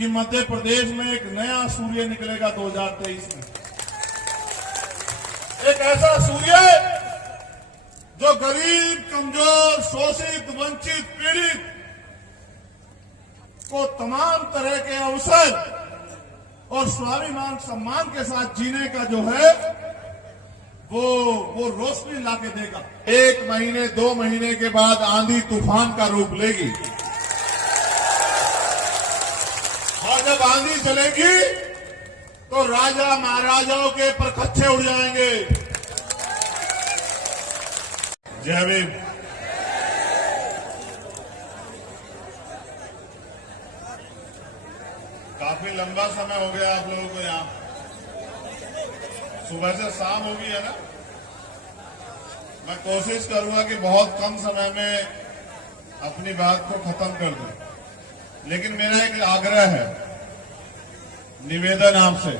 कि मध्य प्रदेश में एक नया सूर्य निकलेगा 2023 में। एक ऐसा सूर्य जो गरीब, कमजोर, शोषित, वंचित, पीड़ित को तमाम तरह के अवसर और स्वाभिमान सम्मान के साथ जीने का जो है वो रोशनी लाके देगा। 1 महीने 2 महीने के बाद आंधी तूफान का रूप लेगी और जब आंधी चलेगी तो राजा महाराजाओं के परखच्चे उड़ जाएंगे। जय भीम। काफी लंबा समय हो गया आप लोगों को यहाँ, सुबह से शाम हो गई है ना। मैं कोशिश करूंगा कि बहुत कम समय में अपनी बात को खत्म कर दूं, लेकिन मेरा एक आग्रह है, निवेदन आपसे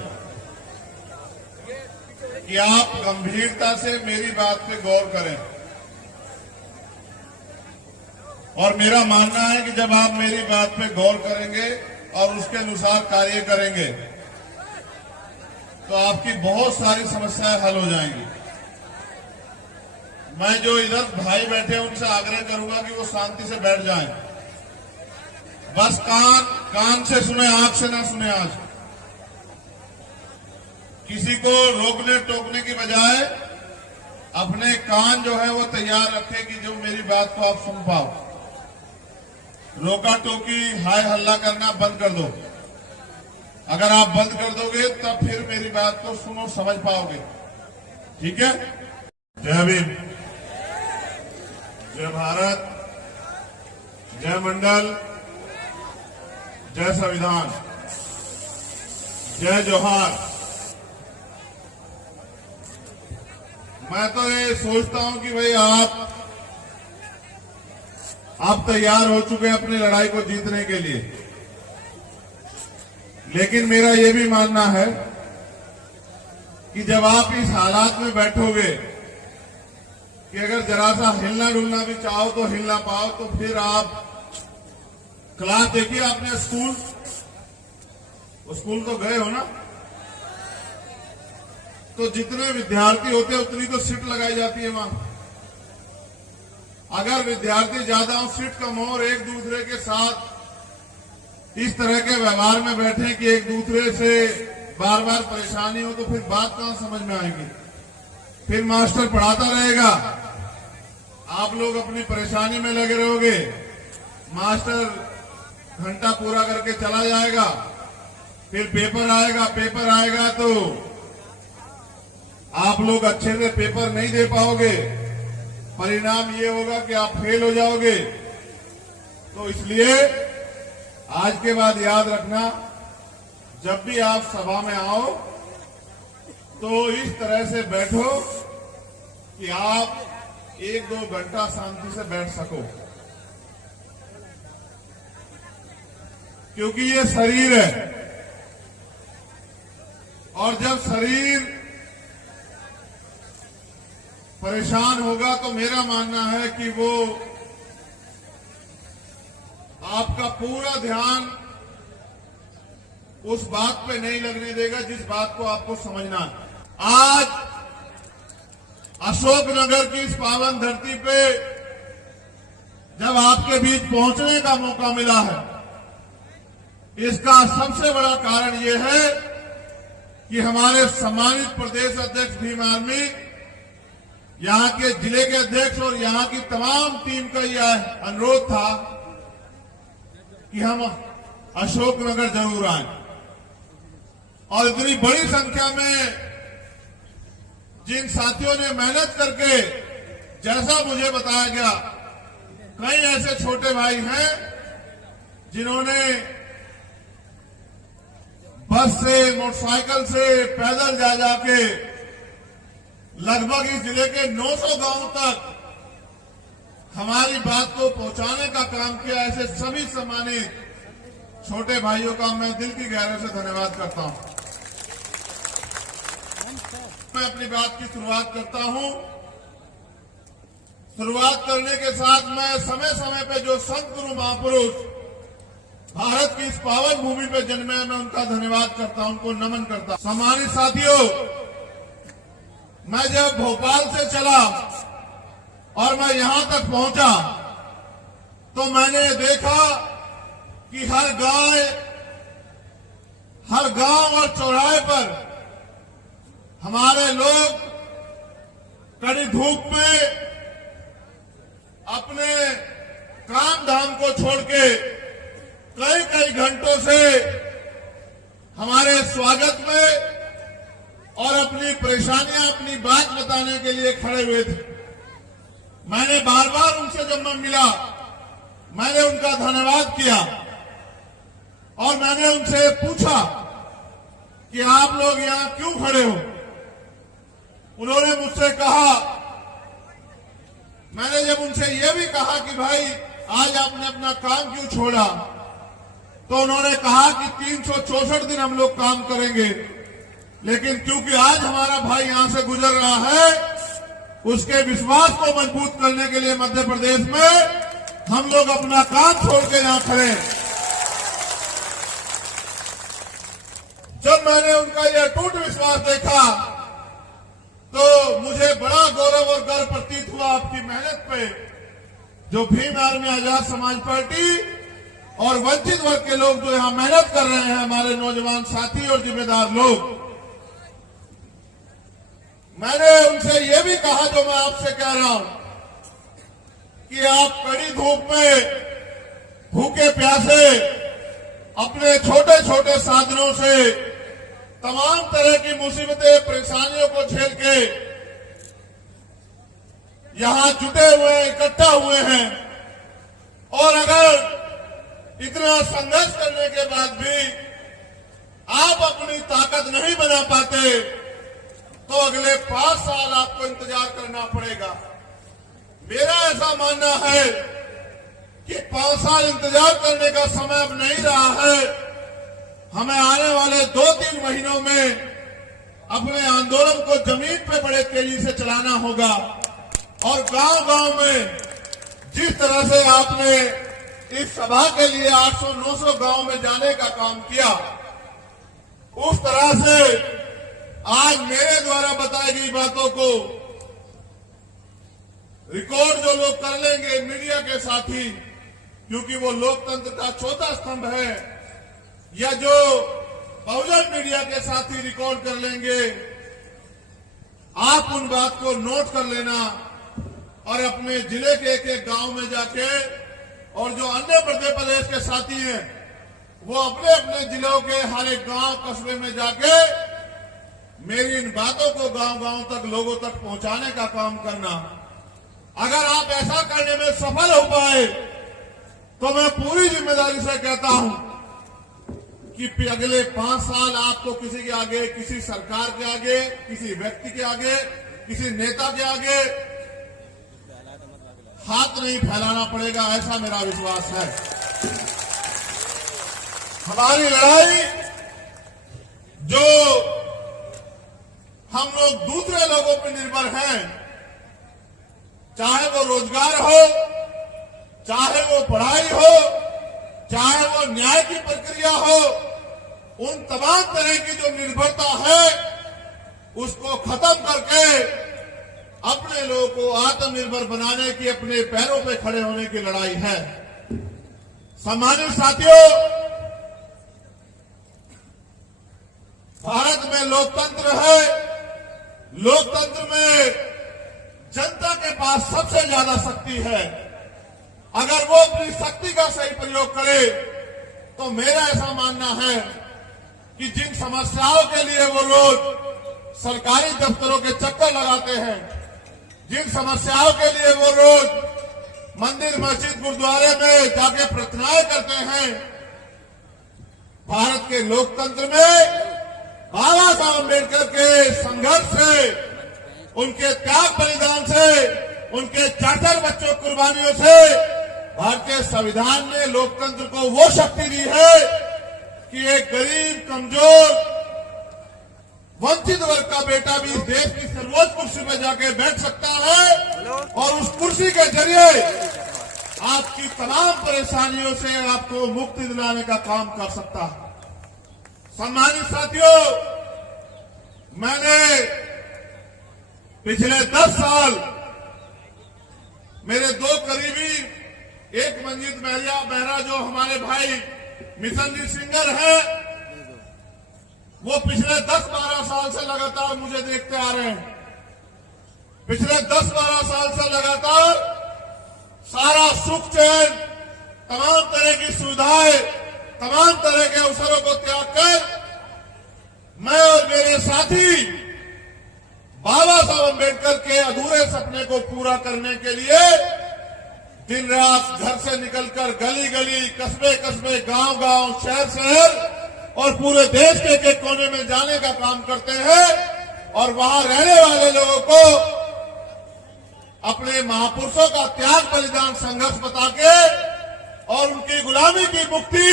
कि आप गंभीरता से मेरी बात पे गौर करें। और मेरा मानना है कि जब आप मेरी बात पे गौर करेंगे और उसके अनुसार कार्य करेंगे तो आपकी बहुत सारी समस्याएं हल हो जाएंगी। मैं जो इधर भाई बैठे हैं उनसे आग्रह करूंगा कि वो शांति से बैठ जाएं। बस कान से सुने, आंख से ना सुने। आज किसी को रोकने टोकने की बजाय अपने कान जो है वो तैयार रखें कि जो मेरी बात को आप सुन पाओ। रोका टोकी, हाय हल्ला करना बंद कर दो। अगर आप बंद कर दोगे तब फिर मेरी बात को सुनो, समझ पाओगे। ठीक है। जय भीम, जय भारत, जय मंडल, जय संविधान, जय जोहार। मैं तो ये सोचता हूं कि भाई आप तैयार हो चुके हैं अपनी लड़ाई को जीतने के लिए, लेकिन मेरा ये भी मानना है कि जब आप इस हालात में बैठोगे कि अगर जरा सा हिलना डुलना भी चाहो तो हिल ना पाओ, तो फिर आप क्लास देखिए। आपने स्कूल तो गए हो ना, तो जितने विद्यार्थी होते हैं उतनी तो सीट लगाई जाती है वहां। अगर विद्यार्थी ज्यादा हो, सीट कम हो और एक दूसरे के साथ इस तरह के व्यवहार में बैठे कि एक दूसरे से बार बार परेशानी हो, तो फिर बात कहां समझ में आएगी। फिर मास्टर पढ़ाता रहेगा, आप लोग अपनी परेशानी में लगे रहोगे, मास्टर घंटा पूरा करके चला जाएगा, फिर पेपर आएगा तो आप लोग अच्छे से पेपर नहीं दे पाओगे। परिणाम ये होगा कि आप फेल हो जाओगे। तो इसलिए आज के बाद याद रखना, जब भी आप सभा में आओ तो इस तरह से बैठो कि आप 1-2 घंटा शांति से बैठ सको, क्योंकि ये शरीर है और जब शरीर परेशान होगा तो मेरा मानना है कि वो आपका पूरा ध्यान उस बात पे नहीं लगने देगा जिस बात को आपको समझना है। आज अशोकनगर की इस पावन धरती पे जब आपके बीच पहुंचने का मौका मिला है, इसका सबसे बड़ा कारण यह है कि हमारे सम्मानित प्रदेश अध्यक्ष भीम आर्मी, यहां के जिले के अध्यक्ष और यहां की तमाम टीम का यह अनुरोध था कि हम अशोकनगर जरूर आए। और इतनी बड़ी संख्या में जिन साथियों ने मेहनत करके, जैसा मुझे बताया गया, कई ऐसे छोटे भाई हैं जिन्होंने बस से, मोटरसाइकिल से, पैदल जा जाके लगभग इस जिले के 900 गांव तक हमारी बात को पहुंचाने का काम किया। ऐसे सभी सम्मानित छोटे भाइयों का मैं दिल की गहराई से धन्यवाद करता हूं। मैं अपनी बात की शुरुआत करता हूं। शुरुआत करने के साथ मैं समय समय पे जो संत गुरु महापुरुष भारत की इस पावन भूमि पे जन्मे, मैं उनका धन्यवाद करता हूं, उनको नमन करता हूं। सम्मानित साथियों, मैं जब भोपाल से चला और मैं यहां तक पहुंचा तो मैंने देखा कि हर गांव और चौराहे पर हमारे लोग कड़ी धूप में अपने काम धाम को छोड़ के कई कई घंटों से हमारे स्वागत में और अपनी परेशानियां, अपनी बात बताने के लिए खड़े हुए थे। मैंने बार बार उनसे जब मैं मिला, मैंने उनका धन्यवाद किया और मैंने उनसे पूछा कि आप लोग यहां क्यों खड़े हो। उन्होंने मुझसे कहा, मैंने जब उनसे यह भी कहा कि भाई आज आपने अपना काम क्यों छोड़ा, तो उन्होंने कहा कि 364 दिन हम लोग काम करेंगे, लेकिन क्योंकि आज हमारा भाई यहां से गुजर रहा है, उसके विश्वास को मजबूत करने के लिए मध्य प्रदेश में हम लोग अपना काम छोड़ के यहां खड़े हैं। जब मैंने उनका यह अटूट विश्वास देखा तो मुझे बड़ा गौरव और गर्व प्रतीत हुआ आपकी मेहनत पे, जो भीम आर्मी आजाद समाज पार्टी और वंचित वर्ग के लोग जो यहां मेहनत कर रहे हैं, हमारे नौजवान साथी और जिम्मेदार लोग। मैंने उनसे यह भी कहा, जो मैं आपसे कह रहा हूं, कि आप कड़ी धूप में भूखे प्यासे अपने छोटे छोटे साधनों से तमाम तरह की मुसीबतें, परेशानियों को झेल के यहां जुटे हुए, इकट्ठा हुए हैं, और अगर इतना संघर्ष करने के बाद भी आप अपनी ताकत नहीं बना पाते तो अगले 5 साल आपको इंतजार करना पड़ेगा। मेरा ऐसा मानना है कि 5 साल इंतजार करने का समय अब नहीं रहा है। हमें आने वाले 2-3 महीनों में अपने आंदोलन को जमीन पे बड़े तेजी से चलाना होगा और गांव-गांव में जिस तरह से आपने इस सभा के लिए 800-900 गांव में जाने का काम किया, उस तरह से आज मेरे द्वारा बताई गई बातों को रिकॉर्ड जो लोग कर लेंगे, मीडिया के साथी, क्योंकि वो लोकतंत्र का चौथा स्तंभ है, या जो बहुजन मीडिया के साथी रिकॉर्ड कर लेंगे, आप उन बात को नोट कर लेना और अपने जिले के एक गांव में जाके, और जो अन्य मध्य प्रदेश के साथी हैं वो अपने अपने जिलों के हर एक गांव कस्बे में जाके मेरी इन बातों को गांव-गांव तक, लोगों तक पहुंचाने का काम करना। अगर आप ऐसा करने में सफल हो पाए तो मैं पूरी जिम्मेदारी से कहता हूं कि अगले 5 साल आपको किसी के आगे, किसी सरकार के आगे, किसी व्यक्ति के आगे, किसी नेता के आगे हाथ नहीं फैलाना पड़ेगा, ऐसा मेरा विश्वास है। हमारी लड़ाई जो हम लोग दूसरे लोगों पर निर्भर हैं, चाहे वो रोजगार हो, चाहे वो पढ़ाई हो, चाहे वो न्याय की प्रक्रिया हो, उन तमाम तरह की जो निर्भरता है उसको खत्म करके अपने लोगों को आत्मनिर्भर बनाने की, अपने पैरों पे खड़े होने की लड़ाई है। सम्मानित साथियों, भारत में लोकतंत्र है। लोकतंत्र में जनता के पास सबसे ज्यादा शक्ति है। अगर वो अपनी शक्ति का सही प्रयोग करे तो मेरा ऐसा मानना है कि जिन समस्याओं के लिए वो रोज सरकारी दफ्तरों के चक्कर लगाते हैं, जिन समस्याओं के लिए वो रोज मंदिर, मस्जिद, गुरुद्वारे में जाके प्रार्थनाएं करते हैं, भारत के लोकतंत्र में बाबा साहब अम्बेडकर के संघर्ष से, उनके त्याग बलिदान से, उनके 4 बच्चों कुर्बानियों से भारतीय संविधान ने लोकतंत्र को वो शक्ति दी है कि एक गरीब, कमजोर, वंचित वर्ग का बेटा भी इस देश की सर्वोच्च कुर्सी पर जाके बैठ सकता है और उस कुर्सी के जरिए आपकी तमाम परेशानियों से आपको मुक्ति दिलाने का काम कर सकता है। सम्मानित साथियों, मैंने पिछले 10 साल मेरे 2 करीबी, एक मंजीत मेहरा जो हमारे भाई मिशन जी सिंगर है, वो पिछले 10-12 साल से लगातार मुझे देखते आ रहे हैं। पिछले 10-12 साल से लगातार सारा सुख चैन, तमाम तरह की सुविधाएं, तमाम तरह के अवसरों को त्याग कर मैं और मेरे साथी बाबा साहब अम्बेडकर के अधूरे सपने को पूरा करने के लिए दिन रात घर से निकलकर गली गली, कस्बे कस्बे, गांव गांव, शहर शहर और पूरे देश के एक कोने में जाने का काम करते हैं और वहां रहने वाले लोगों को अपने महापुरुषों का त्याग, बलिदान, संघर्ष बता के और उनकी गुलामी की मुक्ति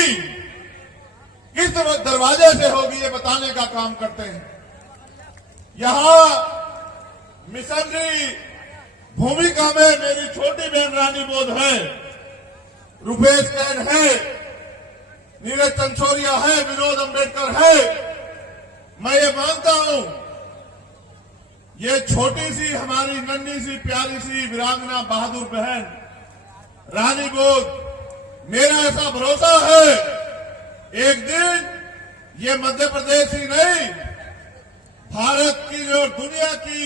किस दरवाजे से होगी ये बताने का काम करते हैं। यहां मिशनरी भूमिका में मेरी छोटी बहन रानी बोध है, रुपेश कैन है, नीरज चंचोरिया है, विनोद अम्बेडकर है। मैं ये मानता हूं ये छोटी सी हमारी नन्ही सी प्यारी सी वीरांगना बहादुर बहन रानी बोध, मेरा ऐसा भरोसा है एक दिन ये मध्य प्रदेश ही नहीं, भारत की और दुनिया की